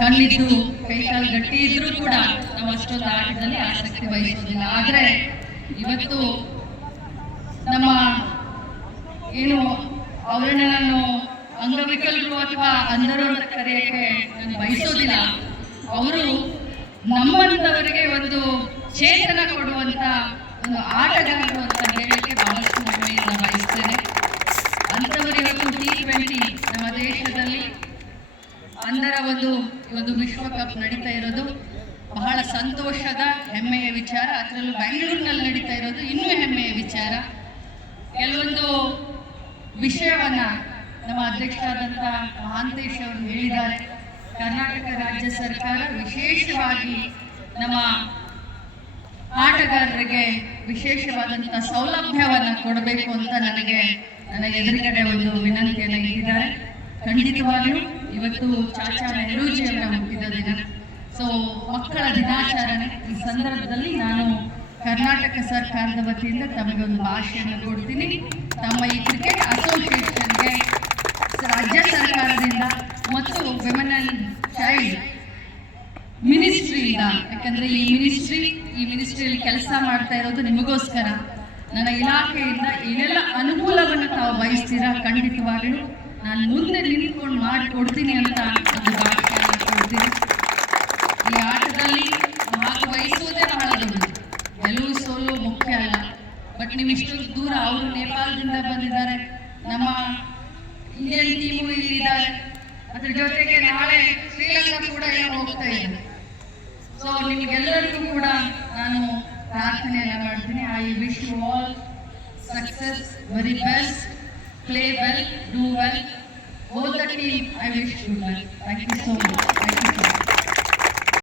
ಕಣ್ಣಿದ್ದು ಕೈಕಾಲು ಗಟ್ಟಿ ಇದ್ರೂ ಕೂಡ ನಾವು ಅಷ್ಟೊಂದು ಆಟದಲ್ಲಿ ಆಸಕ್ತಿ ವಹಿಸೋದಿಲ್ಲ ಆದ್ರೆ ಇವತ್ತು ನಮ್ಮ ಏನು ಅವರನ್ನ ನಾನು ಅಂಗವಿಕಲರು ಅಥವಾ ಅಂಧರು ಅಂತ ಕರೆಯಕ್ಕೆ ನಾನು ಬಯಸೋದಿಲ್ಲ ಅವರು ನಮ್ಮಂತವರಿಗೆ ಒಂದು ಚೇತನ ಕೊಡುವಂತ ಒಂದು ಆಟಗಾರರು ಅಂತ ಹೇಳಿ ಅಂದರ ಒಂದು ಒಂದು ವಿಶ್ವಕಪ್ ನಡೀತಾ ಇರೋದು ಬಹಳ ಸಂತೋಷದ ಹೆಮ್ಮೆಯ ವಿಚಾರ ಅದರಲ್ಲೂ ಬೆಂಗಳೂರಿನಲ್ಲಿ ನಡೀತಾ ಇರೋದು ಇನ್ನೂ ಹೆಮ್ಮೆಯ ವಿಚಾರ ಕೆಲವೊಂದು ವಿಷಯವನ್ನ ನಮ್ಮ ಅಧ್ಯಕ್ಷರಾದಂಥ ಮಹಾಂತೇಶ್ ಅವರು ಹೇಳಿದ್ದಾರೆ ಕರ್ನಾಟಕ ರಾಜ್ಯ ಸರ್ಕಾರ ವಿಶೇಷವಾಗಿ ನಮ್ಮ ಆಟಗಾರರಿಗೆ ವಿಶೇಷವಾದಂಥ ಸೌಲಭ್ಯವನ್ನು ಕೊಡಬೇಕು ಅಂತ ನನಗೆ ನನ್ನ ಎದುರುಗಡೆ ಒಂದು ವಿನಂತಿಯನ್ನು ನೀಡಿದ್ದಾರೆ ಖಂಡಿತವಾಗಿಯೂ ಇವತ್ತು ಚಾಚಾ ನೆಹರೂಜಿ ಅವರ ಹುಟ್ಟಿದ ದಿನ ಸೊ ಮಕ್ಕಳ ದಿನಾಚರಣೆ ಈ ಸಂದರ್ಭದಲ್ಲಿ ನಾನು ಕರ್ನಾಟಕ ಸರ್ಕಾರದ ವತಿಯಿಂದ ಒಂದು ಭಾಷೆಯನ್ನು ಕೊಡ್ತೀನಿ ತಮ್ಮ ಈ ಕ್ರಿಕೆಟ್ ಅಸೋಸಿಯೇಷನ್ಗೆ ರಾಜ್ಯ ಸರ್ಕಾರದಿಂದ ಮತ್ತು ವಿಮೆನ್ ಅಂಡ್ ಚೈಲ್ಡ್ ಮಿನಿಸ್ಟ್ರಿಯಿಂದ ಯಾಕಂದ್ರೆ ಈ ಮಿನಿಸ್ಟ್ರಿ ಈ ಮಿನಿಸ್ಟ್ರಿಯಲ್ಲಿ ಕೆಲಸ ಮಾಡ್ತಾ ಇರೋದು ನಿಮಗೋಸ್ಕರ ನನ್ನ ಇಲಾಖೆಯಿಂದ ಏನೆಲ್ಲ ಅನುಕೂಲವನ್ನು ತಾವು ಬಯಸ್ತೀರಾ ಖಂಡಿತವಾಗಲೂ ನಾನು ಮುಂದೆ ನಿಂತ್ಕೊಂಡು ಮಾಡಿ ಕೊಡ್ತೀನಿ ಅಂತ ಒಂದು ಭಾಷೆಯನ್ನು ಕೊಡ್ತೀನಿ ಈ ಆಟದಲ್ಲಿ ಭಾಗವಹಿಸುವುದೇ ಬಹಳ ದೊಡ್ಡದು ಗೆಲುವು ಸೋಲು ಮುಖ್ಯ ಅಲ್ಲ ಬಟ್ ನೀವು ಇಷ್ಟು ದೂರ ಅವರು ನೇಪಾಳದಿಂದ ಬಂದಿದ್ದಾರೆ ನಮ್ಮ ಇಂಡಿಯನ್ ಟೀಮು ಇಲ್ಲಿದ್ದಾರೆ ಅದ್ರ ಜೊತೆಗೆ ನಾಳೆ ಶ್ರೀಲಂಕಾ ಕೂಡ ಏನು ಹೋಗ್ತಾ ಇದೆ ಸೊ ನಿಮಗೆಲ್ಲರಿಗೂ ಕೂಡ ನಾನು ಪ್ರಾರ್ಥನೆಯನ್ನು ಮಾಡ್ತೀನಿ I wish you all success very best play well, do well. Both the team, I wish you well. Thank you so much.